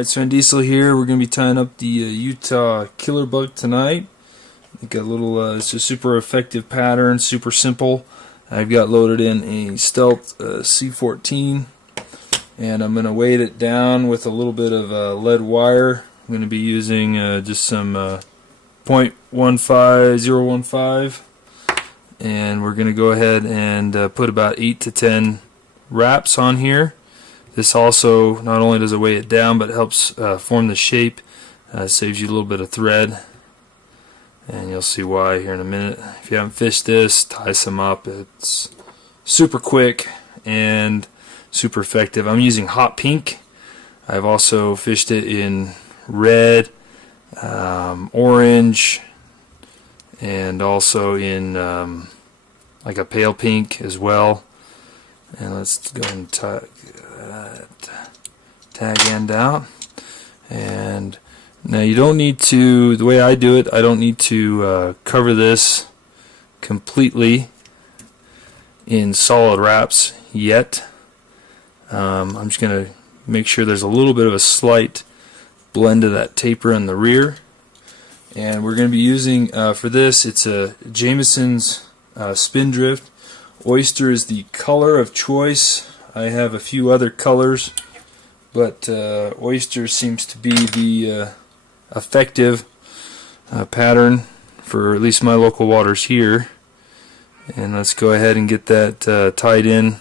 Alright, so Diesel here. We're going to be tying up the Utah killer bug tonight. We've got a little, it's a super effective pattern, super simple. I've got loaded in a Stealth C14, and I'm going to weight it down with a little bit of lead wire. I'm going to be using just some .15015, and we're going to go ahead and put about 8 to 10 wraps on here. This also, not only does it weigh it down, but it helps form the shape, saves you a little bit of thread, and you'll see why here in a minute. If you haven't fished this, tie some up. It's super quick and super effective. I'm using hot pink. I've also fished it in red, orange, and also in like a pale pink as well. And let's go and tag end out. And now you don't need to, the way I do it, I don't need to cover this completely in solid wraps yet. I'm just going to make sure there's a little bit of a slight blend of that taper in the rear. And we're going to be using, for this, it's a Jameson's Spindrift. Oyster is the color of choice. I have a few other colors, but Oyster seems to be the effective pattern for at least my local waters here. And let's go ahead and get that tied in,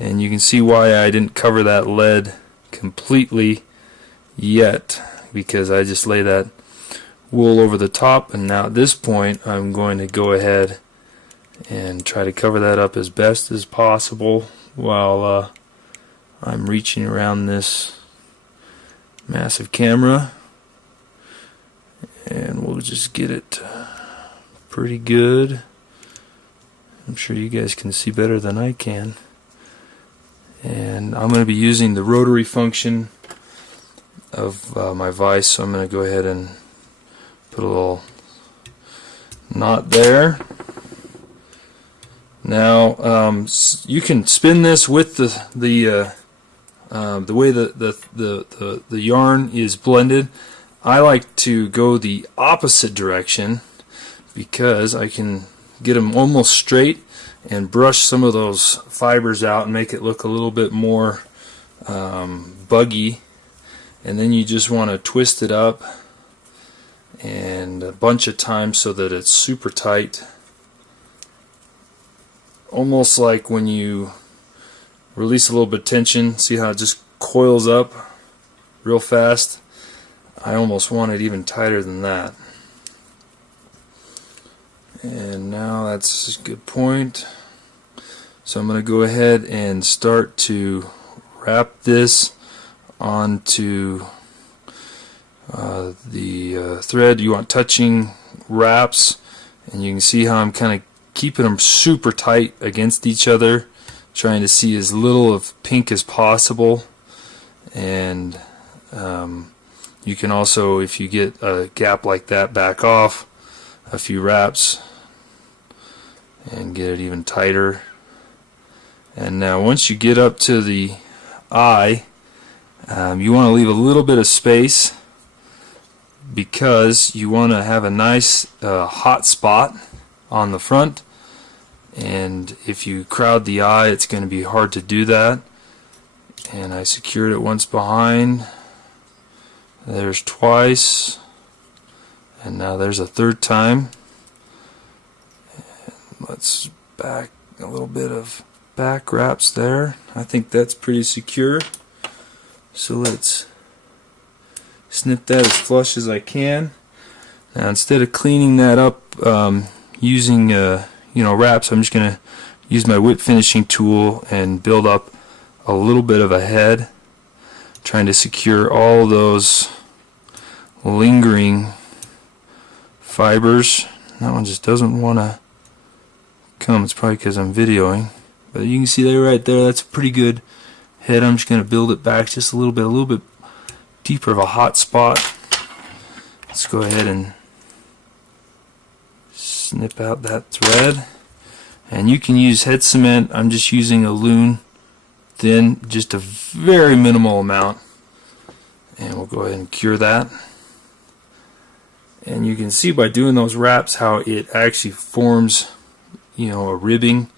and you can see why I didn't cover that lead completely yet, because I just lay that wool over the top. And now at this point I'm going to go ahead and try to cover that up as best as possible while I'm reaching around this massive camera, and we'll just get it pretty good. I'm sure you guys can see better than I can. And I'm going to be using the rotary function of my vise, so I'm going to go ahead and put a little knot there. Now you can spin this with the way the yarn is blended. I like to go the opposite direction because I can get them almost straight and brush some of those fibers out and make it look a little bit more buggy. And then you just want to twist it up and a bunch of times so that it's super tight. Almost like when you release a little bit of tension, see how it just coils up real fast? I almost want it even tighter than that. And now that's a good point. So I'm going to go ahead and start to wrap this onto the thread. You want touching wraps, and you can see how I'm kind of keeping them super tight against each other, trying to see as little of pink as possible. And you can also, if you get a gap like that, back off a few wraps and get it even tighter. And now once you get up to the eye, you want to leave a little bit of space, because you want to have a nice hot spot on the front. And if you crowd the eye, it's going to be hard to do that. And I secured it once behind. There's twice, and now there's a third time. And let's back a little bit of back wraps there. I think that's pretty secure. So let's snip that as flush as I can. Now instead of cleaning that up using wraps, I'm just going to use my whip finishing tool and build up a little bit of a head, trying to secure all those lingering fibers. That one just doesn't want to come. It's probably because I'm videoing, but you can see that right there. That's a pretty good head. I'm just going to build it back just a little bit deeper of a hot spot. Let's go ahead and snip out that thread, and you can use head cement. I'm just using a loon thin, just a very minimal amount, and we'll go ahead and cure that. And you can see by doing those wraps how it actually forms, you know, a ribbing.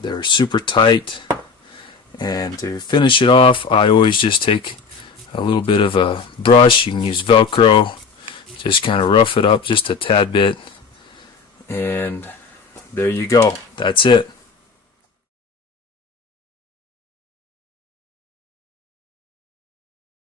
They're super tight. And to finish it off, I always just take a little bit of a brush. You can use Velcro, just kind of rough it up just a tad bit, and there you go. That's it.